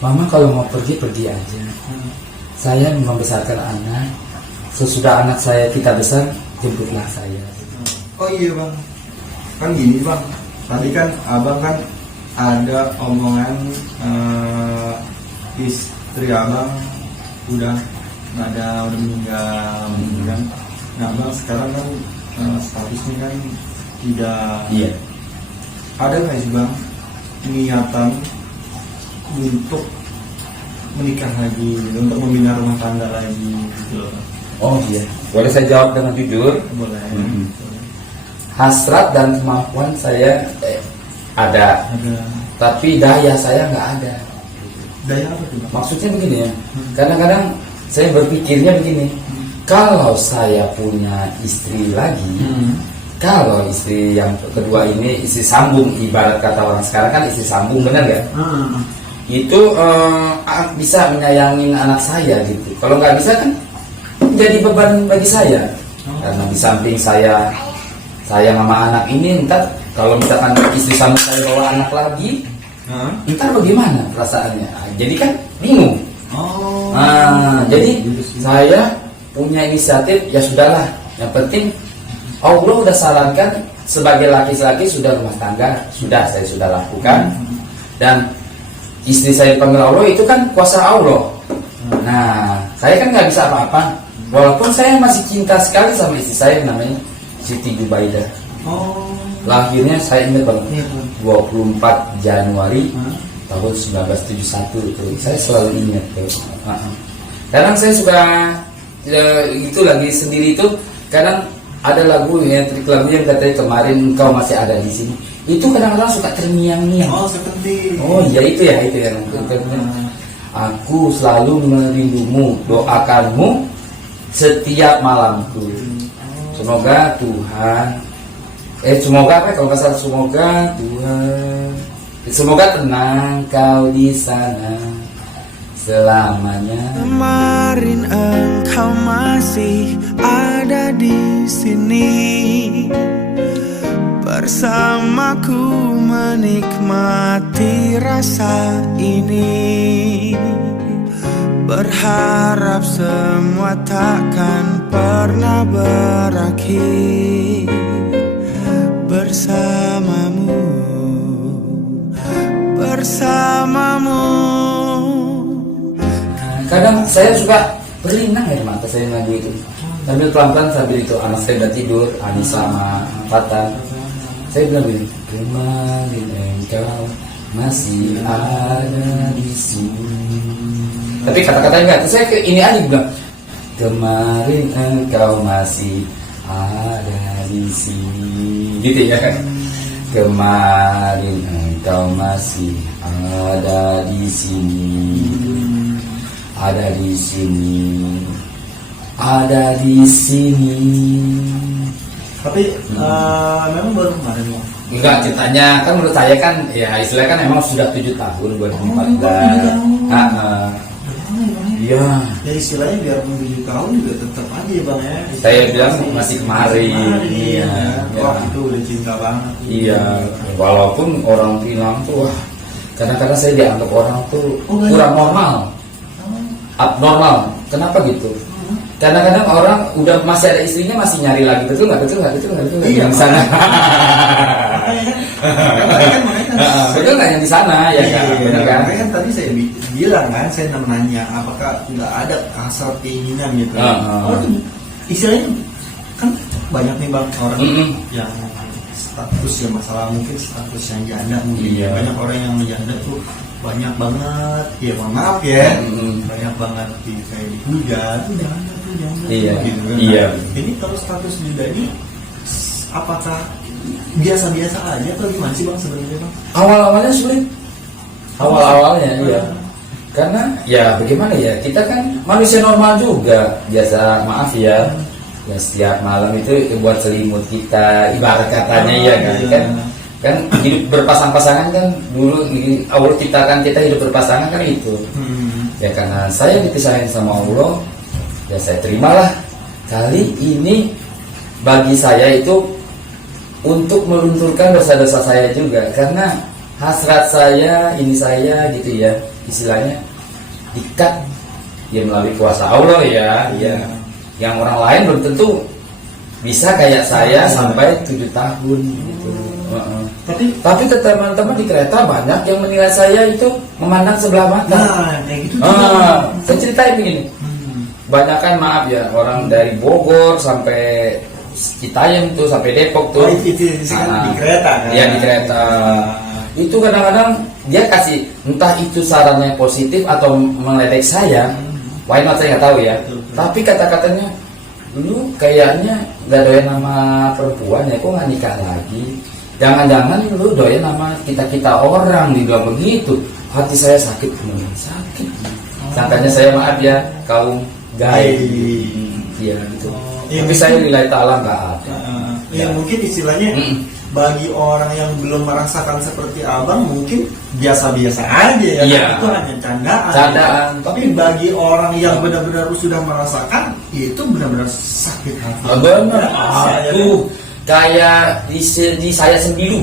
Mama kalau mau pergi aja. Saya membesarkan anak. Sesudah anak saya kita besar, jemputlah saya. Oh iya bang, kan gini bang, tadi kan abang kan ada omongan istri abang udah meninggal, kan? Nah bang sekarang kan statusnya kan tidak. Iya. Ada nggak sih bang niatan untuk menikah lagi, untuk membina rumah tangga lagi gitu loh? Oh iya, boleh saya jawab dengan jujur? Boleh. Hasrat dan kemampuan saya ada, tapi daya saya nggak ada. Daya apa tuh bang? Maksudnya begini ya, kadang-kadang saya berpikirnya begini, kalau saya punya istri lagi, kalau istri yang kedua ini istri sambung, ibarat kata orang sekarang kan istri sambung, benar nggak? Itu bisa menyayangi anak saya gitu. Kalau nggak bisa kan jadi beban bagi saya. Karena di samping saya sama anak ini, ntar kalau misalkan istri sambung saya bawa anak lagi, ntar bagaimana perasaannya? Jadi kan bingung. Jadi saya punya inisiatif, ya sudahlah. Yang penting Allah udah sarankan sebagai laki-laki sudah rumah tangga, saya sudah lakukan. Dan istri saya dipanggil Allah itu kan kuasa Allah. Nah, saya kan nggak bisa apa-apa. Walaupun saya masih cinta sekali sama istri saya namanya Siti Jubaidah. Lahirnya saya ingat banget, 24 Januari tahun 1971 itu. Saya selalu ingat tuh. Kadang saya suka itu lagi sendiri itu, kadang ada lagu yang katanya kemarin engkau masih ada di sini. Itu kadang-kadang suka terngiang-ngiang. Seperti. Oh iya itu ya yang aku selalu merindumu, doakanmu setiap malamku. Semoga Tuhan semoga apa kalau nggak salah, semoga Tuhan, semoga tenang kau di sana selamanya. Kemarin engkau masih ada di sini bersamaku menikmati rasa ini. Berharap semua takkan pernah berakhir bersamamu. Kadang saya suka berlinang air mata saya lagu itu, sambil pelan-pelan sambil itu anak saya udah tidur, Anissa sama Fatan. Saya bilang begini, kemarin engkau masih ada di sini. Tapi kata-katanya enggak, terus saya ini aja bilang, kemarin engkau masih ada di sini, gitu ya kan? Kemarin engkau masih ada di sini, ada di sini, ada di sini. Tapi memang baru kemarin ya? Enggak, ceritanya kan menurut saya kan ya istilahnya kan emang sudah 7 tahun 2014. Iya. Ya istilahnya biarpun 7 tahun juga tetap aja ya bang ya. Saya bilang masih kemarin. Iya. Ya. Wah itu udah cinta banget. Iya. Walaupun orang bilang tuh wah, kadang-kadang saya dianggap orang tuh kurang normal, abnormal. Kenapa gitu? Kadang-kadang orang udah masih ada istrinya masih nyari lagi, betul nggak Iya, yang di sana. Betul nggak yang di sana ya kan? Benar kan? Kan tadi saya bilang kan, saya nanya apakah nggak ada hasrat keinginan gitu. Oh itu istilahnya kan banyak nih bang orang yang status ya masalah mungkin status yang janda mungkin. Iya. Banyak orang yang janda tuh banyak banget ya maaf ya banyak banget kayak dihujat tuh jangan Iya. gitu kan. Iya. Ini kalau status janda ini apakah biasa-biasa aja atau gimana sih bang sebenarnya bang? Awal-awalnya sulit. Awal-awalnya iya. Karena ya bagaimana ya, kita kan manusia normal juga. Biasa maaf ya. Ya setiap malam itu buat selimut kita, ibarat katanya ya kan. Kan hidup berpasang-pasangan kan dulu Allah ciptakan kita hidup berpasangan kan itu. Ya karena saya dipisahin sama Allah, ya saya terimalah. Kali ini bagi saya itu untuk melunturkan dosa-dosa saya juga, karena hasrat saya, ini saya gitu ya, istilahnya ikat ya melalui kuasa Allah ya, ya. Yang orang lain belum tentu bisa kayak saya sampai 7 tahun gitu. Tapi ke teman-teman di kereta banyak yang menilai saya itu memandang sebelah mata. Nah, kayak gitu juga. Saya ceritain begini. Banyak kan maaf ya orang dari Bogor sampai Citayam tuh sampai Depok tuh. Oh, itu di kereta kan? Iya di kereta. Itu kadang-kadang dia kasih entah itu sarannya positif atau meledek saya. Why not saya nggak tahu ya. Tapi kata-katanya, lu kayaknya nggak doyan nama perempuan ya, kok nggak nikah lagi? Jangan-jangan lu doyan nama kita orang, dibilang begitu. Hati saya sakit, sakit. Sangkanya saya maaf ya kaum gay. Iya gitu. Tapi saya nilai ta'ala nggak ada. Ya mungkin istilahnya bagi orang yang belum merasakan seperti abang mungkin biasa-biasa aja ya. Iya. Itu hanya candaan. Candaan. Tapi bagi orang yang benar-benar sudah merasakan, itu benar-benar sakit hati. Benar. Ya, Kayak di saya sendiri.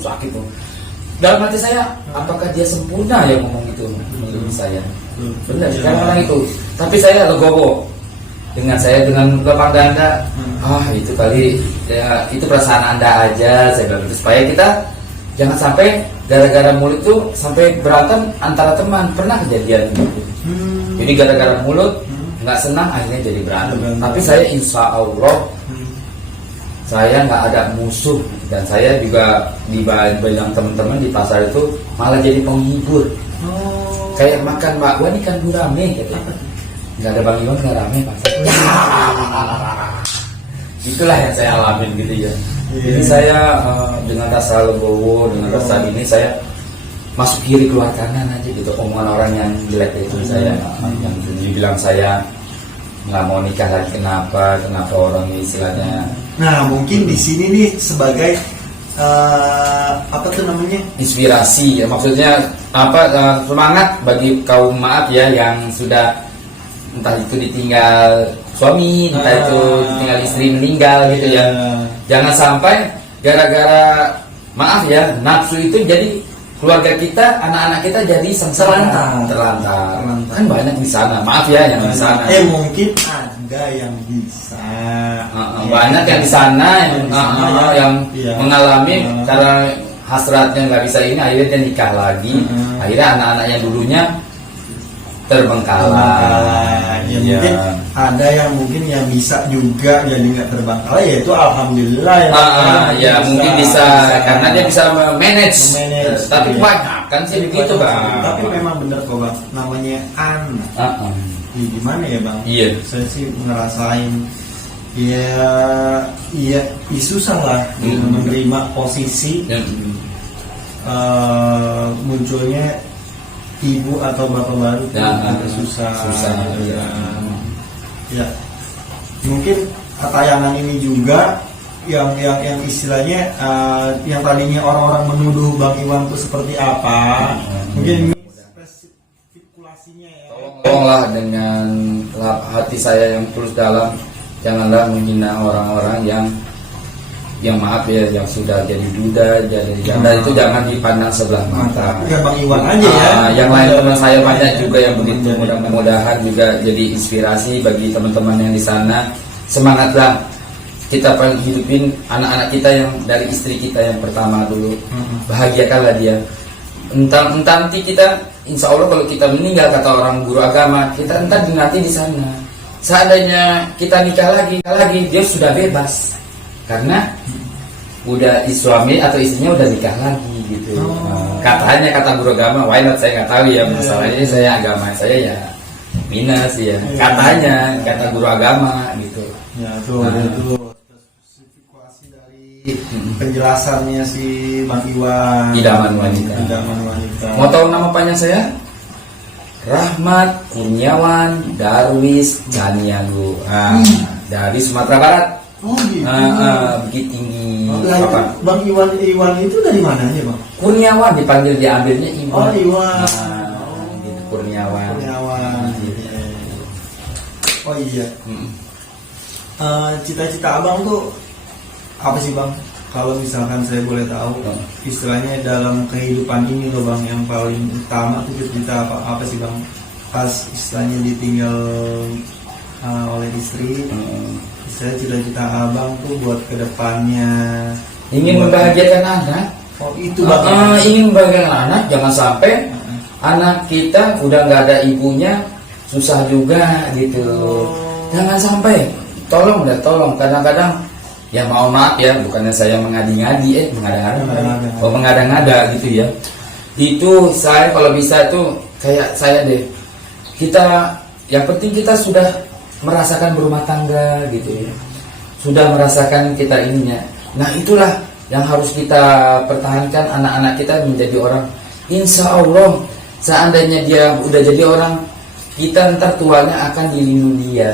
Sakit tuh. Dalam hati saya, apakah dia sempurna yang ngomong itu menurut saya? Benar, kan orang itu. Tapi saya legowo dengan lapang dada. Itu kali ya, itu perasaan Anda aja, saya bilang gitu. Supaya kita jangan sampai gara-gara mulut tuh sampai berantem antara teman. Pernah kejadian gitu. Jadi gara-gara mulut nggak senang akhirnya jadi berantem. Tapi saya insya Allah saya nggak ada musuh, dan saya juga dibilang teman-teman di pasar itu malah jadi penghibur. Kayak makan bakwan ikan gurame gitu. Nggak ada Bang Iwan nggak rame Pak. Itulah yang saya alamin gitu ya. Jadi saya dengan rasa legowo, dengan rasa ini saya masuk kiri keluar kanan aja gitu. Omongan orang yang jelek itu saya, yang dibilang saya nggak mau nikah lagi, kenapa orang ini istilahnya. Nah mungkin di sini nih sebagai apa tuh namanya, inspirasi ya, maksudnya semangat bagi kaum maaf ya yang sudah entah itu ditinggal suami, entah itu ditinggal istri meninggal gitu ya. Jangan sampai gara-gara maaf ya nafsu itu jadi keluarga kita, anak-anak kita jadi terlantar. Kan banyak di sana, maaf ya yang di sana. Mungkin ada yang bisa. Banyak yang di sana yang mengalami karena hasratnya nggak bisa ini, akhirnya dia nikah lagi. Akhirnya anak-anak yang dulunya terbengkalai. Mungkin ada yang mungkin yang bisa juga jadi nggak terbengkalai, yaitu alhamdulillah ya mungkin bisa karena dia bisa manage. Tapi kebanyakan sih begitu Bang. Tapi memang benar kok Bang, namanya anak. Gimana ya Bang? Iya. Saya sih ngerasain ya susah lah menerima posisi munculnya ibu atau bapak baru agak susah. Ya mungkin tayangan ini juga yang istilahnya yang tadinya orang-orang menuduh Bang Iwan itu seperti apa, mungkin spesifikasinya ya. Tolonglah dengan hati saya yang tulus dalam, janganlah menghina orang-orang yang maaf ya, yang sudah jadi duda, jadi janda itu jangan dipandang sebelah mata. Ya Bang Iwan aja ya. Yang lain teman saya banyak juga yang begitu. Mudah-mudahan juga jadi inspirasi bagi teman-teman yang di sana. Semangatlah, kita pengen hidupin anak-anak kita yang dari istri kita yang pertama dulu. Bahagiakanlah dia. Entah nanti kita, insya Allah kalau kita meninggal kata orang guru agama, kita entar dinanti di sana. Seandainya kita nikah lagi, dia sudah bebas. Karena udah suami atau istrinya udah nikah lagi gitu. Katanya kata guru agama, why not, saya nggak tahu ya, masalahnya saya agama saya ya minus ya. Katanya kata guru agama gitu. Ya itu spesifikasi dari penjelasannya si Bang Iwan. Idaman wanita. Mau tahu nama panjang saya? Rahmat Kurniawan Darwis Caniago. Dari Sumatera Barat. Oh gitu. Bukit Tinggi. Bang Iwan itu dari mana aja Bang? Kurniawan dipanggil, diambilnya Iwan. Oh Iwan. Gitu Kurniawan. Gitu. Oh iya. Cita-cita abang tuh apa sih Bang? kalau misalkan saya boleh tahu, istilahnya dalam kehidupan ini loh bang, yang paling utama itu kita apa sih bang? Pas istilahnya ditinggal oleh istri, saya cita-cita abang tuh buat kedepannya ingin membahagiakan anak. Oh itu bang. Ingin membahagiakan anak, jangan sampai anak kita udah nggak ada ibunya, susah juga gitu. Jangan sampai. Tolong kadang-kadang ya mohon maaf ya, bukannya saya mengada-ngadi mengada-ngada gitu ya. Itu saya kalau bisa itu kayak saya deh. Kita yang penting kita sudah merasakan berumah tangga gitu ya. Sudah merasakan kita ininya. Nah, itulah yang harus kita pertahankan, anak-anak kita menjadi orang. Insya Allah seandainya dia udah jadi orang, kita ntar tuanya akan dilindungi dia.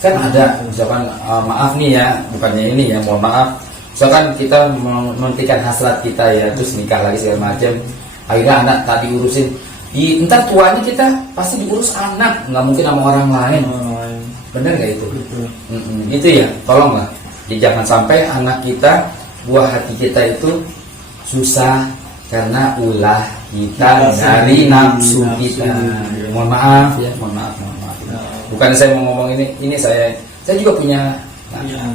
Kan ada misalkan maaf nih ya, bukannya ini ya, mohon maaf, misalkan kita menghentikan hasrat kita ya, terus nikah lagi segala macam, akhirnya anak tak diurusin, ntar tuanya kita pasti diurus anak, nggak mungkin sama orang lain. Bener nggak itu? Itu ya, tolonglah jangan sampai anak kita, buah hati kita itu susah karena ulah kita dari nafsu kita. Mohon maaf ya, mohon maaf. Bukan saya mau ngomong ini saya juga punya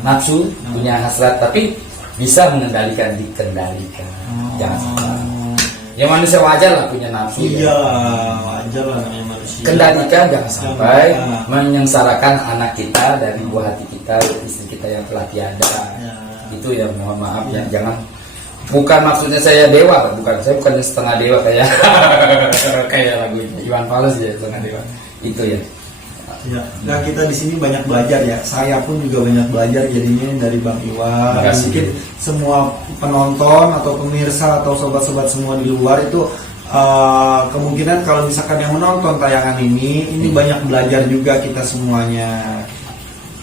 nafsu, punya hasrat, tapi bisa dikendalikan. Jangan sampai. Ya manusia wajar lah punya nafsu. Iya, wajar lah namanya manusia. Kendalikan, jangan sampai menyengsarakan anak kita dari buah hati kita, istri kita yang telah tiada. Itu ya, mohon maaf ya, jangan. Bukan maksudnya saya dewa, saya bukan setengah dewa kayak lagu Iwan Fals ya, setengah dewa. Itu ya. Ya, nah kita di sini banyak belajar ya. Saya pun juga banyak belajar jadinya dari Bang Iwan. Mungkin semua penonton atau pemirsa atau sobat-sobat semua di luar itu kemungkinan kalau misalkan yang menonton tayangan ini banyak belajar juga kita semuanya.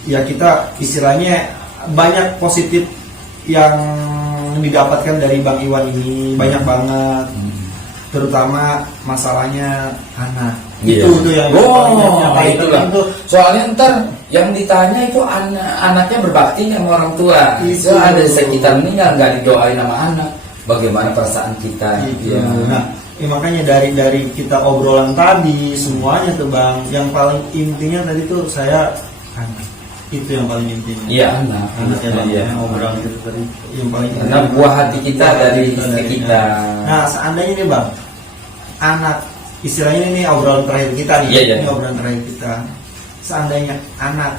Ya kita istilahnya banyak positif yang didapatkan dari Bang Iwan ini, banyak banget. Terutama masalahnya anak. Iya. Itu yang paling itu. Soalnya ntar yang ditanya itu anaknya berbakti sama orang tua. So ada sekitar meninggal nggak didoain sama anak. Bagaimana perasaan kita? Iya. Nah, makanya dari kita obrolan tadi semuanya tuh bang, yang paling intinya tadi tuh saya anak. Itu yang paling intinya. Iya, anak ya bang. Iya. Obrolan itu tadi yang paling. Karena buah hati kita dari istri kita. Nah, seandainya nih bang, anak, istilahnya ini obrolan terakhir kita nih. Iya. Ini obrolan terakhir kita. Seandainya anak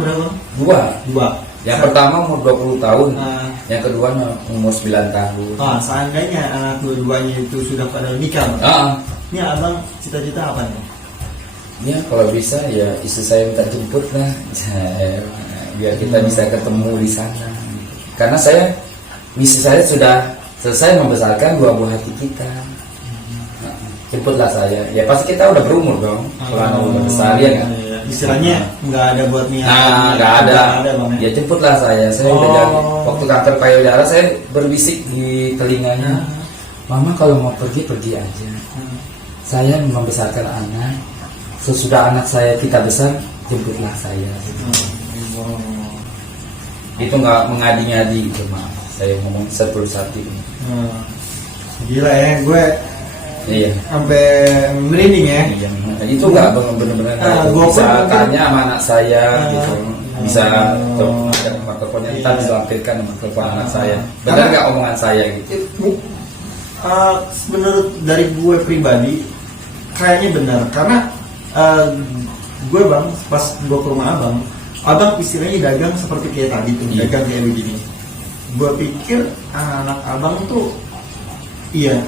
berapa? Dua. Yang pertama umur 20 tahun, yang kedua umur 9 tahun. Seandainya anak dua-duanya itu sudah pada nikah, ini abang cita-cita apa nih? Ya kalau bisa ya istri saya minta jemput lah, biar kita bisa ketemu di sana. Karena misi saya sudah selesai membesarkan dua buah hati kita. Jemputlah saya, ya pasti kita udah berumur dong, kalau anak udah besar ya kan. Istilahnya nggak ada buat niat. Nggak ada bang. Ya jemputlah saya udah jadi. Waktu kanker payudara saya berbisik di telinganya, Mama kalau mau pergi aja. Saya membesarkan anak. Sesudah anak saya kita besar, jemputlah saya. Itu nggak mengadi-ngadi gitu mah. Saya ngomong satu-satu. Gila ya, gue sampai merinding ya. Iya, itu nggak benar-benar bisa tanya sama anak saya gitu. Bisa nomor teleponnya kita bisa lampirkan nomor telepon anak saya. Benar nggak omongan saya gitu? Menurut dari gue pribadi kayaknya benar, karena gue bang pas gue ke rumah abang istilahnya dagang seperti kayak tadi tuh, dagang kayak begini. Gue pikir anak abang tuh iya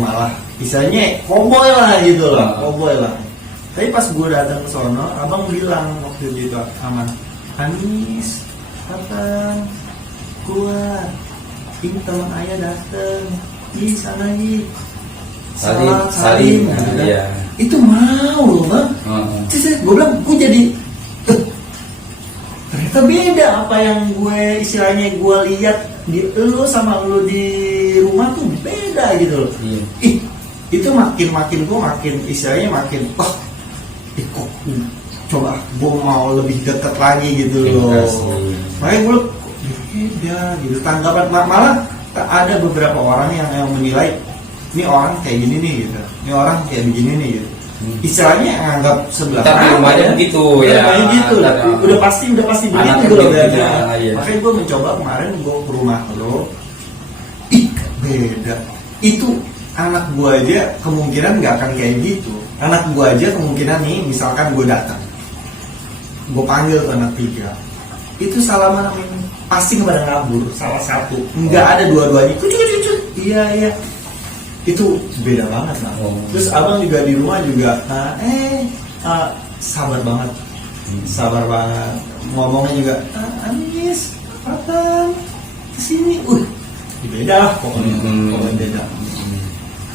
malah misalnya cowboy lah gitu loh, cowboy lah. Tapi pas gue datang ke sono, abang bilang waktu itu aman, Anis, kapan gua ini teman ayah dateng di sana nih, salim. Iya. Itu mau loh bang. Terus gue bilang gue jadi ternyata beda apa yang gue istilahnya gue lihat di lu sama lu di rumah tuh beda gitu loh. Iya. Itu makin gue makin istilahnya makin kok coba gue mau lebih dekat lagi gitu loh. Makanya gue beda gitu tanggapan. Malah ada beberapa orang yang menilai ini orang kayak gini nih gitu, ini orang kayak begini nih gitu. Istilahnya anggap sebelah tapi rumahnya begitu ya, kayak gitu lah. Udah pasti begitu gitu loh ya. Makanya gue mencoba kemarin gue ke rumah lo, ih beda. Itu anak gue aja kemungkinan nggak akan kayak gitu. Anak gue aja kemungkinan nih, misalkan gue datang, gue panggil ke anak 3, itu salaman pasti kepada ngabur salah satu, nggak ada dua-duanya cucu iya itu beda banget lah. Terus abang juga di rumah juga sabar banget ngomongnya juga Anis datang kesini beda pokoknya beda.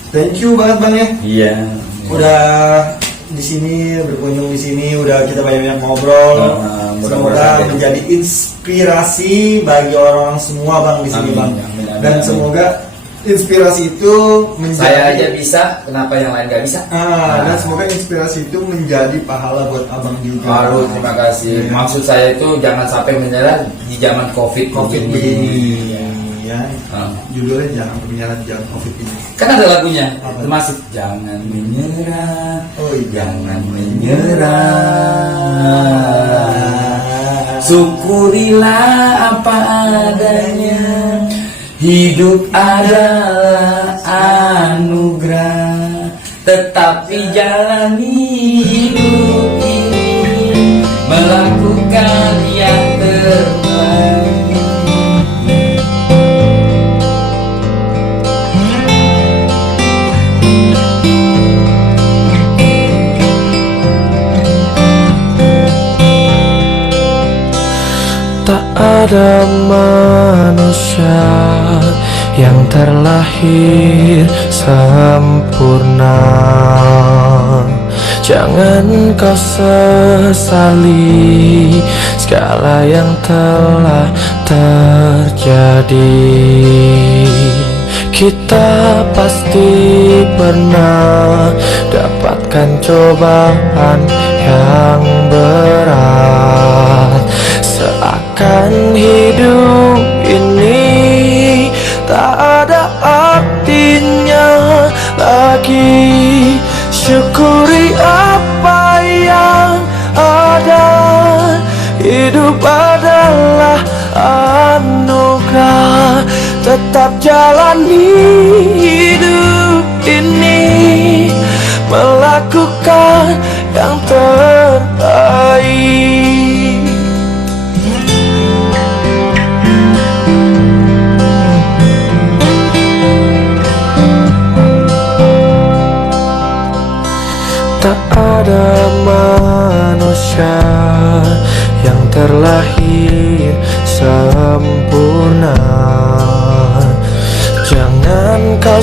Thank you banget bang ya. Iya. Udah di sini berkunjung di sini, udah kita banyak ngobrol. Semoga menjadi inspirasi bagi orang-orang semua bang di sini bang. Dan semoga inspirasi itu menjadi, saya aja bisa, kenapa yang lain gak bisa? Dan semoga inspirasi itu menjadi pahala buat abang juga. Baru terima kasih. Maksud saya itu jangan sampai menyerah di zaman COVID begini. Ya. Judulnya jangan menyerah di zaman COVID ini. Kan ada lagunya, termasuk jangan menyerah, jangan menyerah. Syukurilah apa adanya. Hidup adalah anugerah, tetapi jalani hidup ini melakukan yang terbaik. Tak ada manusia yang terlahir sempurna. Jangan kau sesali segala yang telah terjadi. Kita pasti pernah dapatkan cobaan yang berat. Seakan hidup ini tak ada artinya lagi. Syukuri apa yang ada. Hidup adalah anugerah, tetap jalani hidup ini melakukan yang terbaik. Tak ada manusia yang terlahir sempurna. Jangan kau